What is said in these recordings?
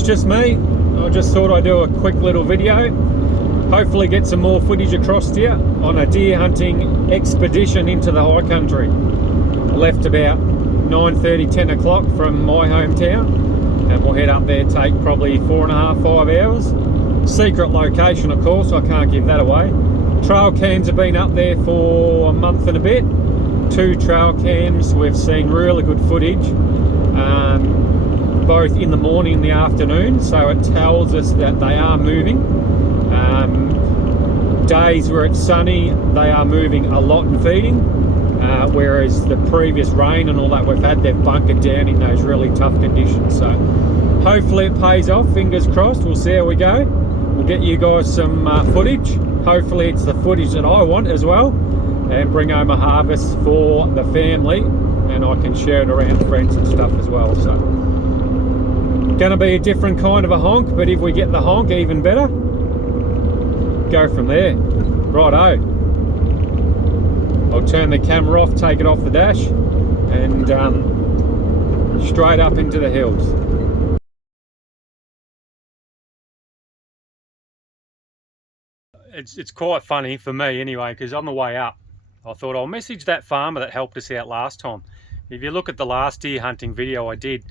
it's just me. I just thought I'd do a quick little video. Hopefully get some more footage across to you on a deer hunting expedition into the high country. I left about 9:30, 10 o'clock from my hometown, and we'll head up there, take probably 4.5, 5 hours. Secret location, of course, I can't give that away. Trail cams have been up there for a month and a bit. 2 trail cams, we've seen really good footage, both in the morning and the afternoon, so it tells us that they are moving. Days where it's sunny, they are moving a lot and feeding, whereas the previous rain and all that we've had, they've bunkered down in those really tough conditions. So hopefully it pays off, fingers crossed. We'll see how we go. We'll get you guys some footage. Hopefully it's the footage that I want as well, and bring home a harvest for the family, and I can share it around friends and stuff as well. So gonna be a different kind of a honk, but if we get the honk, even better. Go from there. Righto. I'll turn the camera off, take it off the dash, and straight up into the hills. It's quite funny for me anyway, because on the way up I thought I'll message that farmer that helped us out last time. If you look at the last deer hunting video I did,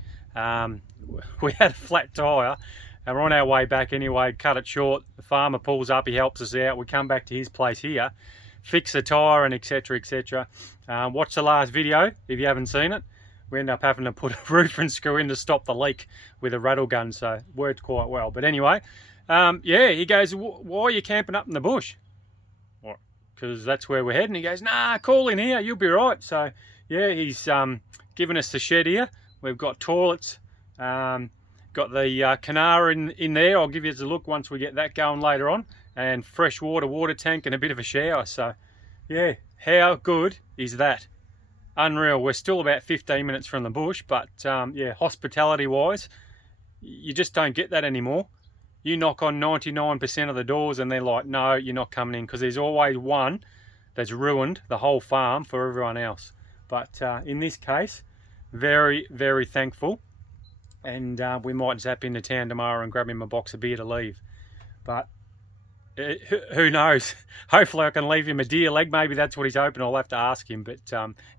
we had a flat tyre and we're on our way back anyway, cut it short. The farmer pulls up, he helps us out, we come back to his place here, fix the tyre and etc, etc. Watch the last video if you haven't seen it. We end up having to put a roof and screw in to stop the leak with a rattle gun, so it worked quite well. But anyway, yeah, he goes, why are you camping up in the bush? Because that's where we're heading. He goes, nah, call in here, you'll be right. So yeah, he's given us the shed here. We've got toilets, got the canal in there. I'll give you a look once we get that going later on, and fresh water tank and a bit of a shower. So yeah, how good is that? Unreal. We're still about 15 minutes from the bush, but yeah, hospitality wise, you just don't get that anymore. You knock on 99% of the doors and they're like, no, you're not coming in, because there's always one that's ruined the whole farm for everyone else. But in this case, very, very thankful. And we might zap into town tomorrow and grab him a box of beer to leave. But who knows? Hopefully I can leave him a deer leg. Maybe that's what he's hoping. I'll have to ask him. But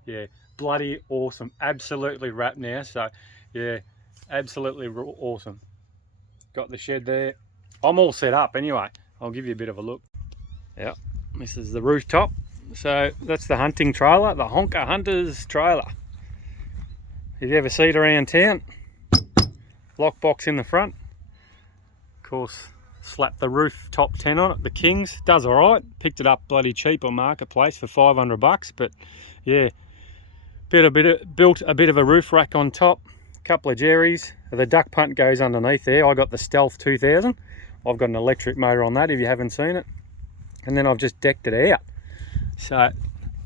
yeah, bloody awesome. Absolutely wrapped now. So yeah, absolutely awesome. Got the shed there. I'm all set up anyway. I'll give you a bit of a look. Yeah, this is the rooftop. So that's the hunting trailer, the Honker Hunters trailer. If you ever see it around town, lockbox in the front. Of course, slap the rooftop tent on it. The Kings does all right. Picked it up bloody cheap on Marketplace for 500 bucks. But yeah, built a bit of a roof rack on top. Couple of Jerry's. The duck punt goes underneath there. I got the Stealth 2000. I've got an electric motor on that if you haven't seen it. And then I've just decked it out. So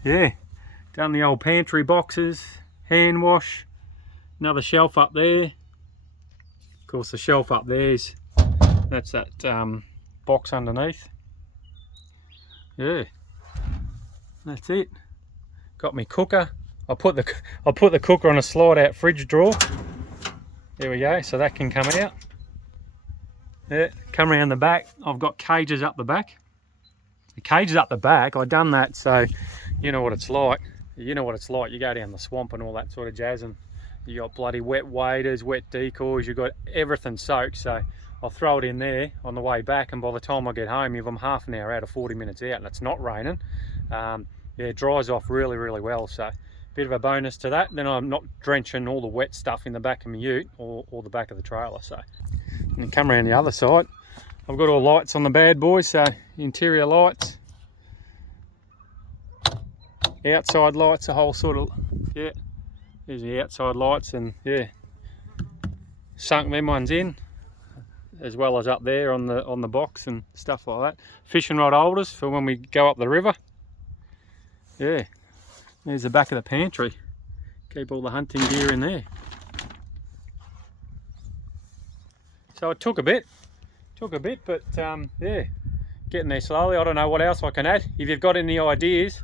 yeah, done the old pantry boxes, hand wash, another shelf up there. Of course the shelf up there's, that's that box underneath. Yeah, that's it. Got me cooker. I put the cooker on a slide out fridge drawer. There we go, so that can come out. Yeah, come around the back. I've got cages up the back. The cages up the back, I've done that so you know what it's like. You know what it's like. You go down the swamp and all that sort of jazz, and you got bloody wet waders, wet decoys, you've got everything soaked. So I'll throw it in there on the way back, and by the time I get home, if I'm half an hour out or 40 minutes out and it's not raining, yeah, it dries off really, really well. So bit of a bonus to that. Then I'm not drenching all the wet stuff in the back of my ute or the back of the trailer. So, and come around the other side, I've got all lights on the bad boys. So interior lights, outside lights, a whole sort of, yeah, there's the outside lights, and yeah, sunk them ones in, as well as up there on the box and stuff like that. Fishing rod holders for when we go up the river. Yeah. There's the back of the pantry. Keep all the hunting gear in there. So it took a bit, but yeah, getting there slowly. I don't know what else I can add. If you've got any ideas,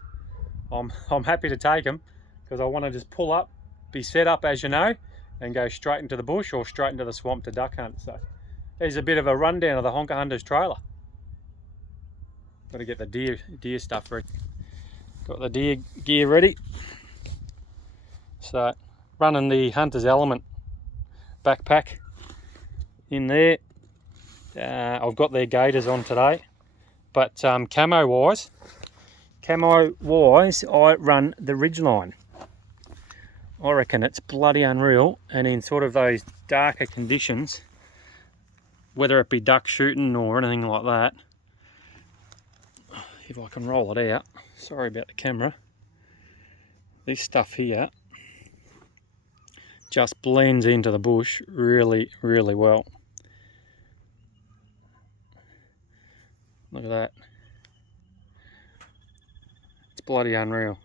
I'm happy to take them, because I want to just pull up, be set up as you know, and go straight into the bush or straight into the swamp to duck hunt. So There's a bit of a rundown of the Honker Hunters trailer. Got to get the deer stuff ready. Got the deer gear ready. So running the Hunter's Element backpack in there. I've got their gaiters on today, but camo wise, I run the Ridgeline. I reckon it's bloody unreal, and in sort of those darker conditions, whether it be duck shooting or anything like that, if I can roll it out, sorry about the camera, this stuff here just blends into the bush really, really well. Look at that. It's bloody unreal.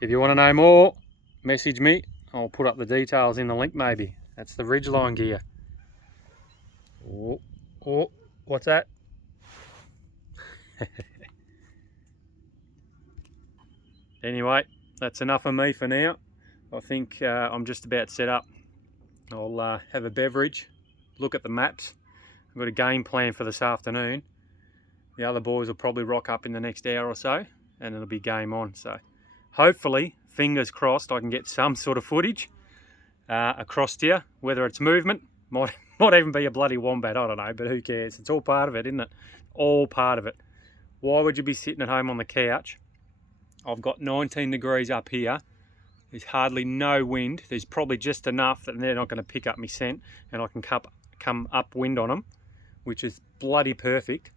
If you want to know more, message me. I'll put up the details in the link maybe. That's the Ridgeline gear. Oh, what's that? Anyway, that's enough of me for now. I think I'm just about set up. I'll have a beverage, look at the maps. I've got a game plan for this afternoon. The other boys will probably rock up in the next hour or so, and it'll be game on. So hopefully, fingers crossed, I can get some sort of footage across to you, whether it's movement, might even be a bloody wombat, I don't know, but who cares? It's all part of it, isn't it? All part of it. Why would you be sitting at home on the couch? I've got 19 degrees up here. There's hardly no wind. There's probably just enough that they're not going to pick up my scent, and I can come upwind on them, which is bloody perfect.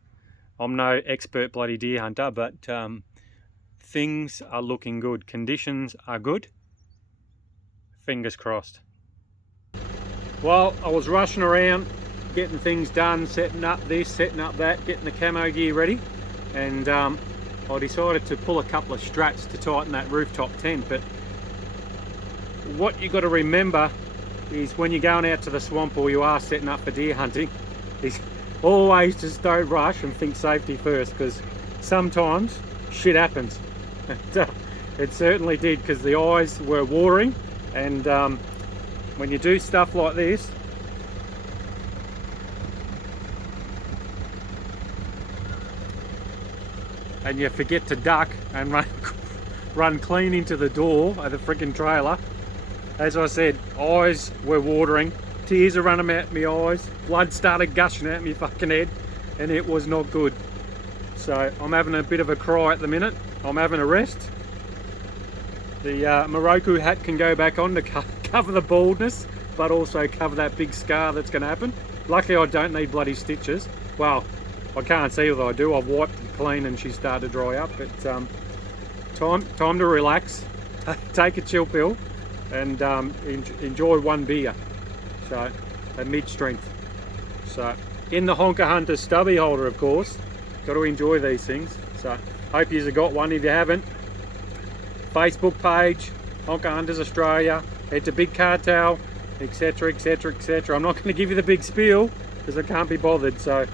I'm no expert bloody deer hunter, but things are looking good. Conditions are good. Fingers crossed. Well, I was rushing around, getting things done, setting up this, setting up that, getting the camo gear ready, and I decided to pull a couple of straps to tighten that rooftop tent. But what you got to remember is when you're going out to the swamp or you are setting up for deer hunting, is always just don't rush and think safety first, because sometimes shit happens. It certainly did, because the eyes were watering, and when you do stuff like this, and you forget to duck and run clean into the door of the freaking trailer, as I said, eyes were watering, tears are running out my eyes, blood started gushing out my fucking head, and it was not good. So I'm having a bit of a cry at the minute. I'm having a rest. The Moroku hat can go back on to cover the baldness, but also cover that big scar that's going to happen. Luckily I don't need bloody stitches. Well, I can't see whether I do. I've wiped it clean and she's started to dry up. But time to relax, take a chill pill, and enjoy one beer. So at mid-strength. So in the Honker Hunter stubby holder, of course. Got to enjoy these things. So hope you've got one. If you haven't, Facebook page, Honker Hunters Australia. Head to Big Cartel, etc, etc, etc. I'm not going to give you the big spiel because I can't be bothered. So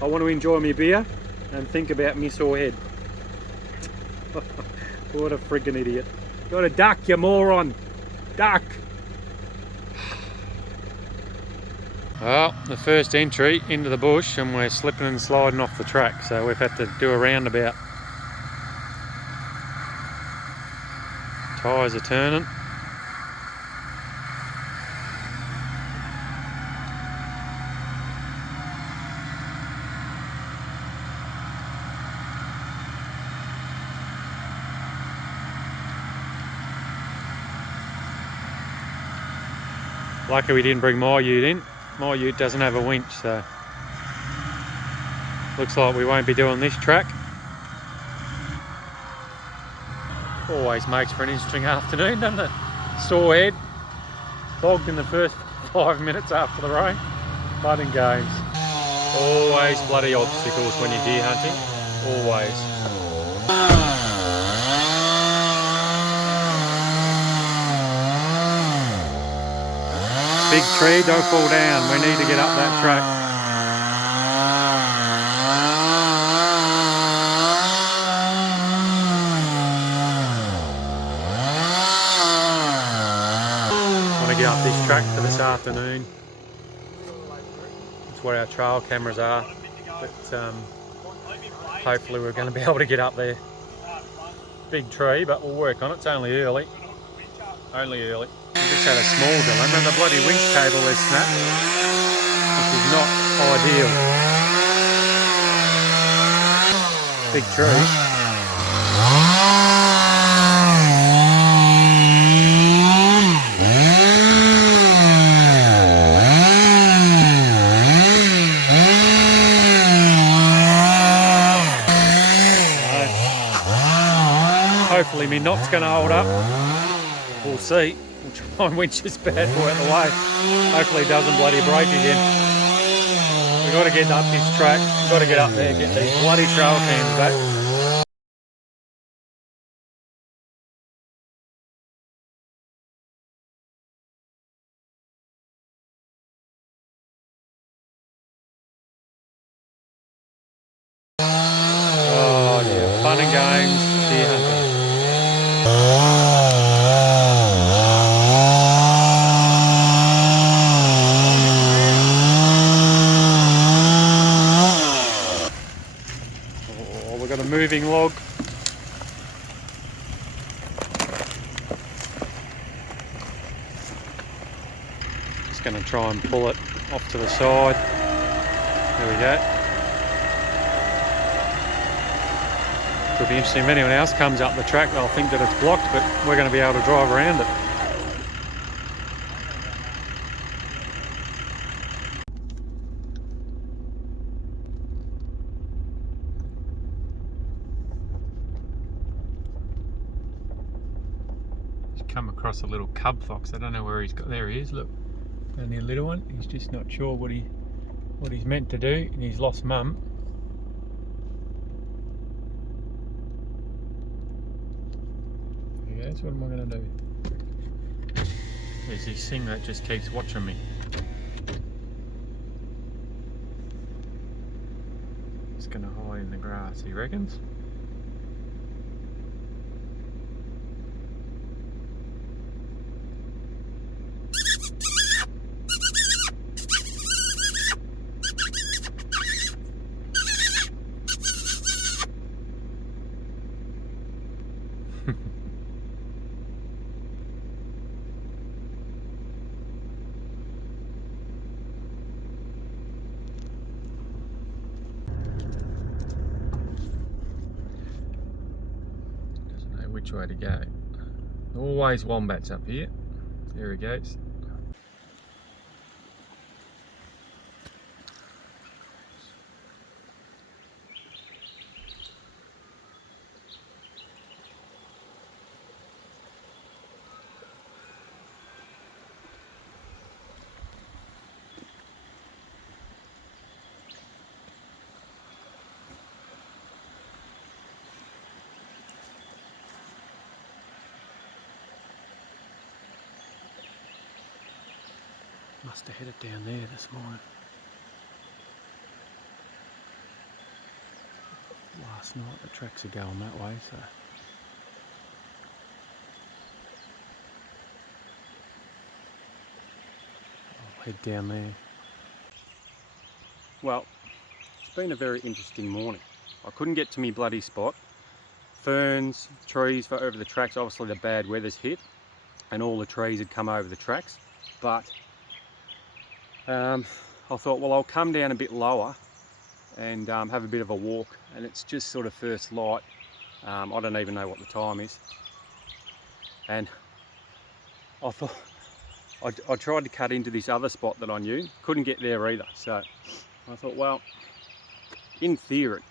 I want to enjoy my beer and think about me sore head. What a freaking idiot. Got to duck, you moron. Duck. Well, the first entry into the bush, and we're slipping and sliding off the track, so we've had to do a roundabout. Tyres are turning. Lucky we didn't bring my ute in. My ute doesn't have a winch, so looks like we won't be doing this track. Always makes for an interesting afternoon, doesn't it? Sore head, bogged in the first 5 minutes after the rain. Fun and games. Always bloody obstacles when you're deer hunting. Always. Big tree, don't fall down. We need to get up that track. Want to get up this track for this afternoon. That's where our trail cameras are. But hopefully we're going to be able to get up there. Big tree, but we'll work on it. It's only early. Only early. We just had a small dilemma. The bloody winch cable is snapped, which is not ideal. Big tree. Hopefully my knot's going to hold up. We'll see. We'll try and winch this bad boy out the way. Hopefully it doesn't bloody break again. We've got to get up this track. We've got to get up there, get these bloody trail cams back. Oh yeah, fun and games, deer hunting. Oh, we've got a moving log. Just going to try and pull it off to the side. There we go. It'll be interesting if anyone else comes up the track, they'll think that it's blocked, but we're going to be able to drive around it. Just come across a little cub fox. I don't know where he's got. There he is. Look, only a little one. He's just not sure what he's meant to do, and he's lost mum. What am I going to do? There's this thing that just keeps watching me. It's going to hide in the grass, he reckons. Which way to go. Always wombats up here. There he goes. Must have headed down there this morning. Last night the tracks are going that way, so I'll head down there. Well, it's been a very interesting morning. I couldn't get to me bloody spot. Ferns, trees for over the tracks, obviously the bad weather's hit and all the trees had come over the tracks, but I thought, well, I'll come down a bit lower and have a bit of a walk, and it's just sort of first light. I don't even know what the time is, and I thought I tried to cut into this other spot that I knew, couldn't get there either. So I thought, well, in theory,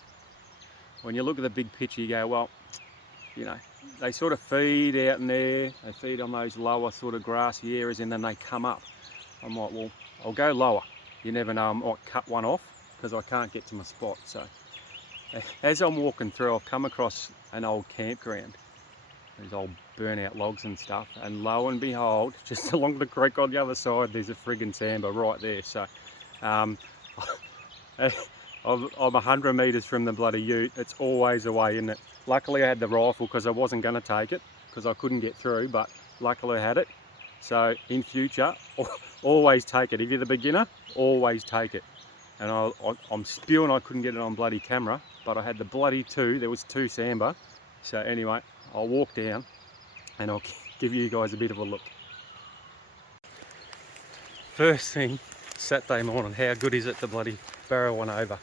when you look at the big picture, you go, well, you know, they sort of feed out in there, they feed on those lower sort of grassy areas, and then they come up. I'm like, well, I'll go lower. You never know, I might cut one off because I can't get to my spot. So as I'm walking through, I've come across an old campground. These old burnout logs and stuff, and lo and behold, just along the creek on the other side, there's a friggin' Sambar right there. So I'm 100 metres from the bloody ute. It's always away, isn't it? Luckily I had the rifle because I wasn't going to take it because I couldn't get through, but luckily I had it. So in future, always take it. If you're the beginner, always take it. and I'm spewing I couldn't get it on bloody camera, but I had the bloody two. There was two sambar. So anyway, I'll walk down and I'll give you guys a bit of a look. First thing, Saturday morning, how good is it to bloody barrel one over?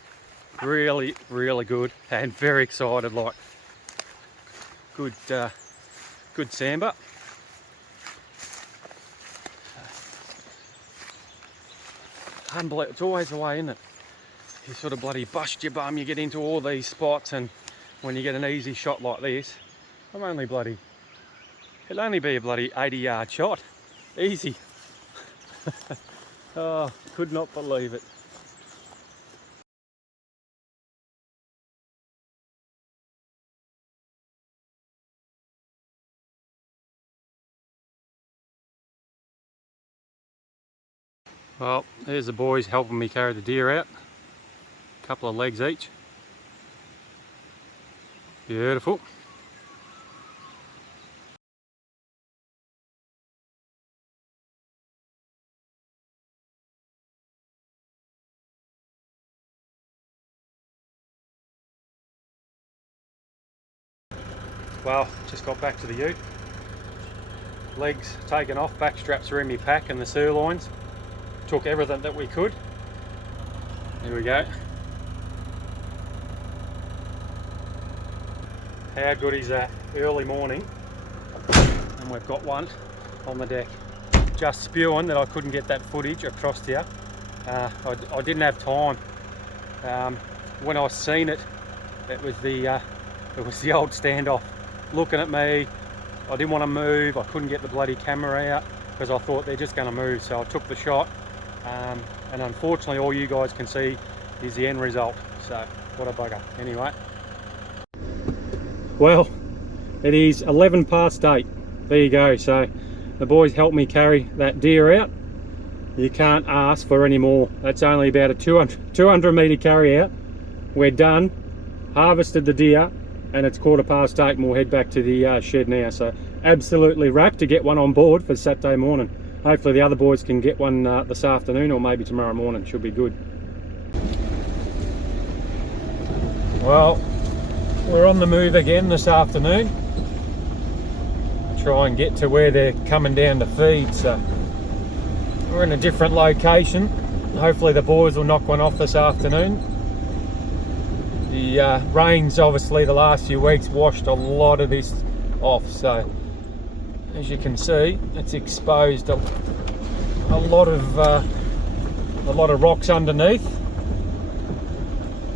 Really, really good, and very excited. Like, good sambar. Unbelievable. It's always the way, isn't it? You sort of bloody bust your bum, you get into all these spots, and when you get an easy shot like this, it'll only be a bloody 80-yard shot. Easy. Oh, could not believe it. Well, there's the boys helping me carry the deer out. A couple of legs each. Beautiful. Well, just got back to the ute. Legs taken off, back straps are in my pack, and the sirloins. Took everything that we could. Here we go. How good is that? Early morning, and we've got one on the deck. Just spewing that I couldn't get that footage across here. I didn't have time. When I seen it, it was the old standoff looking at me. I didn't want to move. I couldn't get the bloody camera out because I thought they're just going to move. So I took the shot, and unfortunately, all you guys can see is the end result. So what a bugger. Anyway. Well, it is 11 past 8. There you go. So the boys helped me carry that deer out. You can't ask for any more. That's only about a 200 metre carry out. We're done. Harvested the deer, and it's 8:15, and we'll head back to the shed now. So absolutely wrapped to get one on board for Saturday morning. Hopefully the other boys can get one this afternoon, or maybe tomorrow morning. Should be good. Well, we're on the move again this afternoon. Try and get to where they're coming down to feed. So we're in a different location. Hopefully the boys will knock one off this afternoon. The rains, obviously, the last few weeks washed a lot of this off. So as you can see, it's exposed a lot of rocks underneath.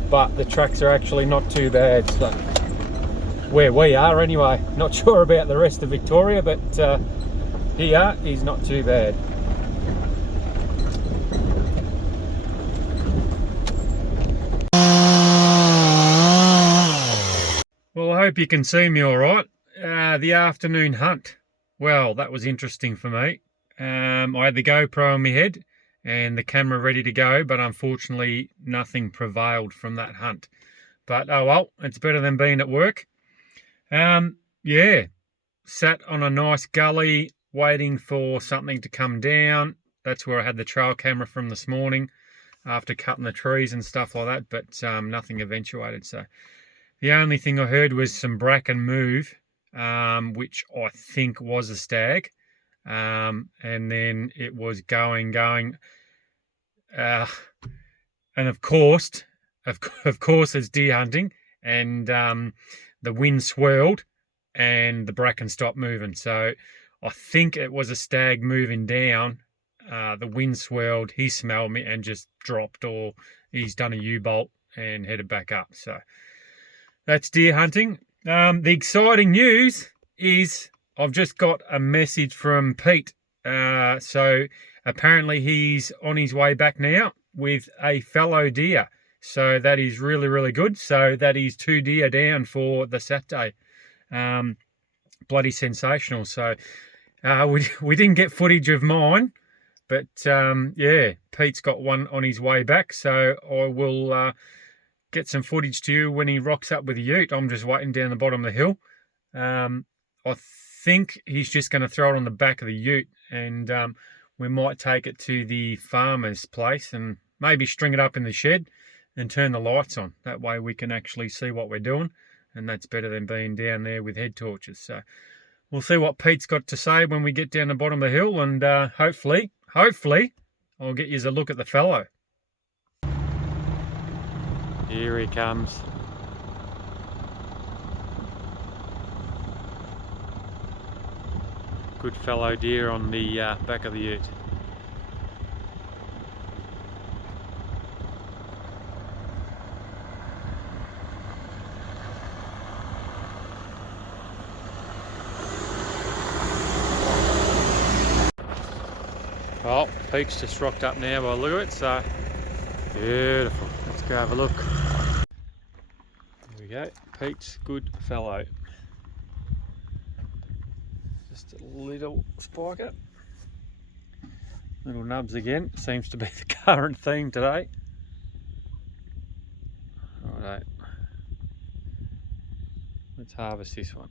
But the tracks are actually not too bad. So where we are anyway, not sure about the rest of Victoria, but here is not too bad. Well, I hope you can see me all right. The afternoon hunt, well, that was interesting for me. I had the GoPro on my head and the camera ready to go, but unfortunately nothing prevailed from that hunt. But oh well, it's better than being at work. Yeah, sat on a nice gully waiting for something to come down. That's where I had the trail camera from this morning after cutting the trees and stuff like that, but nothing eventuated. So the only thing I heard was some bracken move, which I think was a stag. And then it was going, and of course it's deer hunting, and the wind swirled and the bracken stopped moving. So I think it was a stag moving down. The wind swirled, he smelled me and just dropped, or he's done a U-bolt and headed back up. So that's deer hunting. The exciting news is I've just got a message from Pete. So apparently he's on his way back now with a fallow deer. So that is really, really good. So that is 2 deer down for the Saturday. Bloody sensational. So we didn't get footage of mine, but yeah, Pete's got one on his way back. So I will get some footage to you when he rocks up with a ute. I'm just waiting down the bottom of the hill. I think he's just going to throw it on the back of the ute, and we might take it to the farmer's place and maybe string it up in the shed and turn the lights on. That way we can actually see what we're doing, and that's better than being down there with head torches. So we'll see what Pete's got to say when we get down the bottom of the hill, and hopefully I'll get you a look at the fallow. Here he comes. Good fallow deer on the back of the ute. Well, Pete's just rocked up now by the look of it, so beautiful. Let's go have a look. There we go, Pete's good fallow. Just a little spiker. Little nubs again, seems to be the current theme today. Alright, let's harvest this one.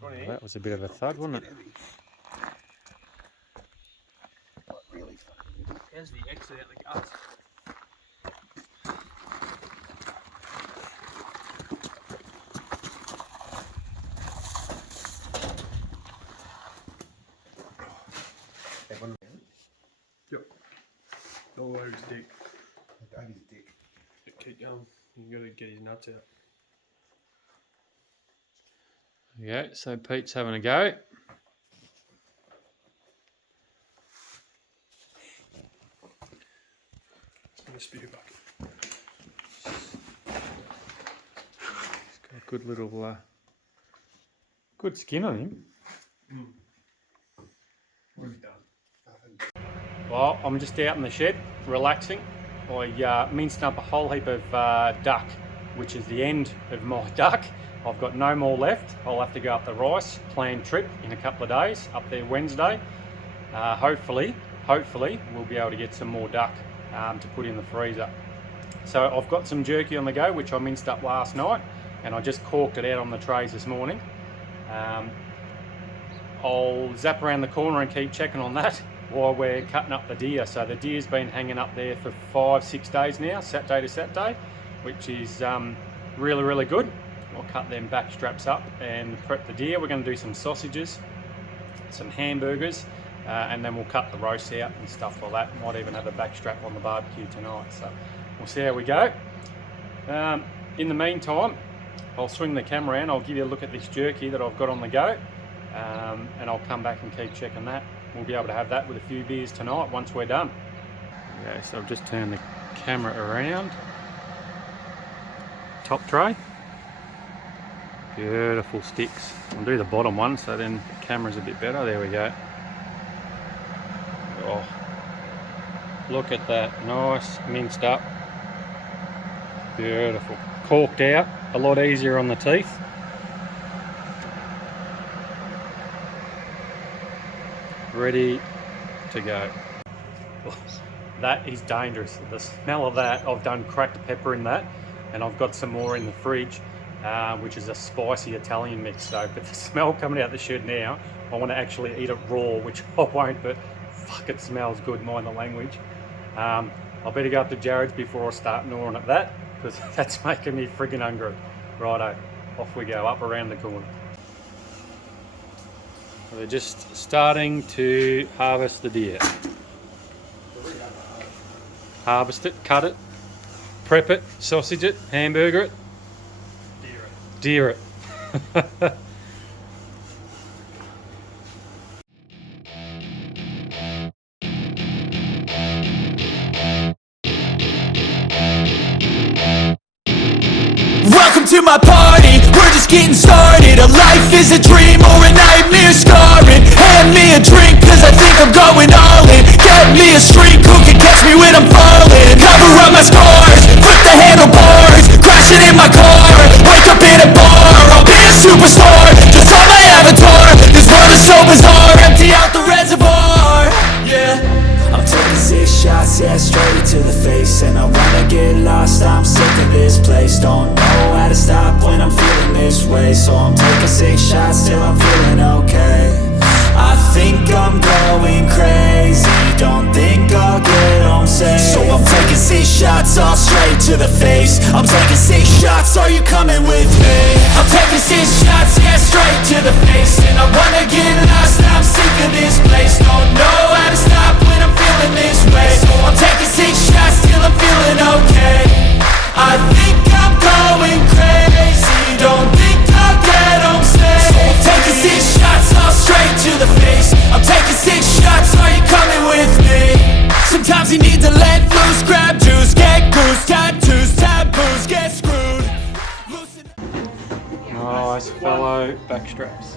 Well, that was a bit of a thud, wasn't it? There's the exit out the guts. Yep. Don't let his dick. Daddy's dick. Keep going. You gotta get his nuts out. Yeah, so Pete's having a go. The spear bucket. He's got a good little, good skin on him. What have you done? Well, I'm just out in the shed, relaxing. I minced up a whole heap of duck, which is the end of my duck. I've got no more left. I'll have to go up the rice, planned trip in a couple of days, up there Wednesday. Hopefully we'll be able to get some more duck to put in the freezer. So I've got some jerky on the go, which I minced up last night, and I just corked it out on the trays this morning. I'll zap around the corner and keep checking on that while we're cutting up the deer. So the deer's been hanging up there for 5-6 days now, Saturday to Saturday, which is really good. I'll cut them back straps up and prep the deer. We're going to do some sausages, some hamburgers, and then we'll cut the roast out and stuff like that. Might even have a back strap on the barbecue tonight, so we'll see how we go. In the meantime, I'll swing the camera around. I'll give you a look at this jerky that I've got on the go, and I'll come back and keep checking that. We'll be able to have that with a few beers tonight once we're done. Okay, so I've just turned the camera around. Top tray. Beautiful sticks. I'll do the bottom one so then the camera's a bit better. There we go. Oh, look at that, nice minced up, beautiful, corked out, a lot easier on the teeth. Ready to go. That is dangerous. The smell of that, I've done cracked pepper in that, and I've got some more in the fridge, which is a spicy Italian mix. So, but the smell coming out the shed now, I want to actually eat it raw, which I won't, but fuck, it smells good, mind the language. I better go up to Jared's before I start gnawing at that, because that's making me friggin' hungry. Righto, off we go, up around the corner. We're just starting to harvest the deer. Harvest it, cut it, prep it, sausage it, hamburger it, deer it. Welcome to my party, we're just getting started. A life is a dream or a nightmare scarring. Hand me a drink cause I think I'm going all in. Get me a street who can catch me when I'm falling. Cover up my scars, flip the handlebars, crashing in my car, wake up in a bar. I'll be a superstar, just on my avatar. This world is so bizarre, empty out the reservoir. Yeah, I'm taking 6 shots, yeah, straight to the face. And I wanna get lost, I'm sick of this place. Don't know how to stop when I'm feeling this way. So I'm taking 6 shots till I'm feeling okay. I think I'm going crazy, don't think I'll get on shots all straight to the face. I'm taking 6 shots, are you coming with me? I'm taking 6 shots, yeah, straight to the face. And I wanna get lost, I'm sick of this place. Don't know how to stop when I'm feeling this way. So I'm taking 6 shots till I'm feeling okay. I think I'm going crazy, don't think I'll get home safe. So I'm taking 6 shots all straight to the face. I'm taking 6 shots, are you coming with me? Sometimes you need to let loose, grab juice, get goose, tattoos, taboos, get screwed. Nice Fallow back straps.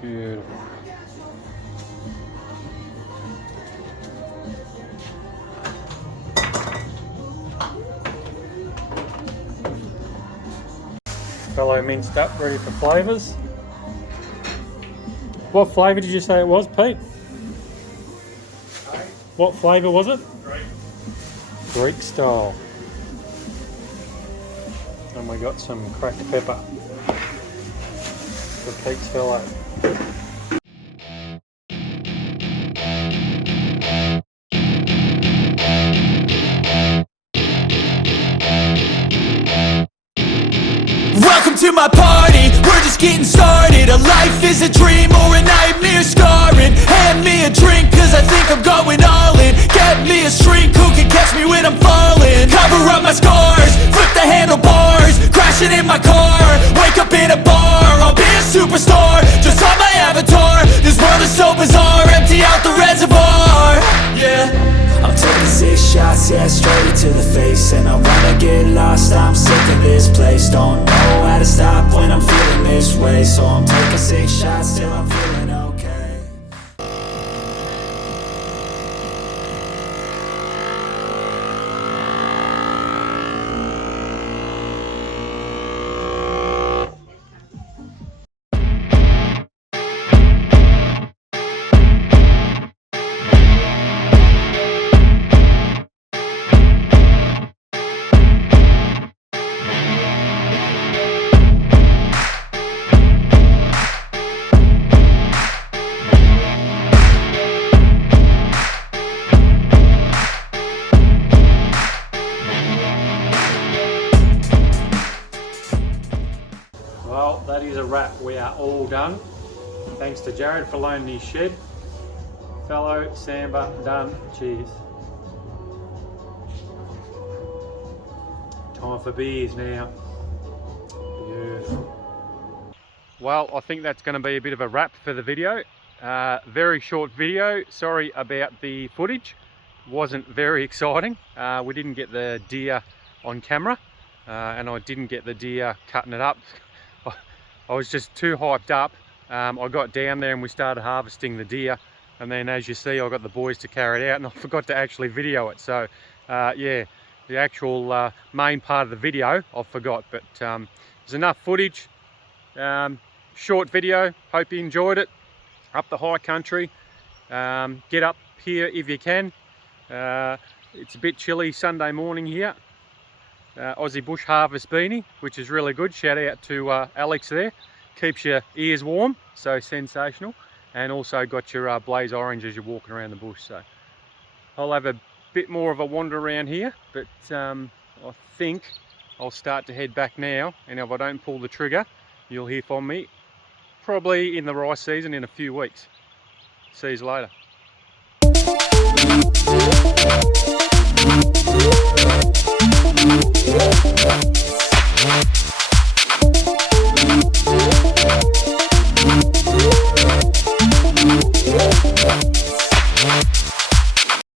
Beautiful. Fallow minced up, ready for flavours. What flavour did you say it was, Pete? What flavour was it? Greek style. And we got some cracked pepper for Pete's Fallow. Welcome to my party, we're just getting started. A life is a dream or a nightmare scarring. Hand me a drink cause I think I'm going all in. Get me a shrink who can catch me when I'm falling. Cover up my scars, flip the handlebars. Crashing in my car, wake up in a bar. I'll be a superstar, just on my avatar. This world is so bizarre, empty out the reservoir. Yeah, I'm taking 6 shots, yeah, straight to the face. And I wanna get lost, I'm sick of this place. Don't know how to stop when I'm feeling this way. So I'm taking 6 shots till I'm feeling okay. Well, that is a wrap. We are all done. Thanks to Jared for loaning his shed. Fallow, Sambar, done. Cheers. Time for beers now. Beautiful. Well, I think that's going to be a bit of a wrap for the video. Very short video. Sorry about the footage. Wasn't very exciting. We didn't get the deer on camera, and I didn't get the deer cutting it up. I was just too hyped up. I got down there and we started harvesting the deer, and then as you see I got the boys to carry it out and I forgot to actually video it. So yeah, the actual main part of the video I forgot, but there's enough footage. Short video, hope you enjoyed it. Up the high country, get up here if you can. It's a bit chilly Sunday morning here. Aussie Bush Harvest beanie, which is really good. Shout out to Alex there. Keeps your ears warm, so sensational. And also got your blaze orange as you're walking around the bush. So I'll have a bit more of a wander around here, but I think I'll start to head back now. And if I don't pull the trigger, you'll hear from me probably in the rice season in a few weeks. See you later.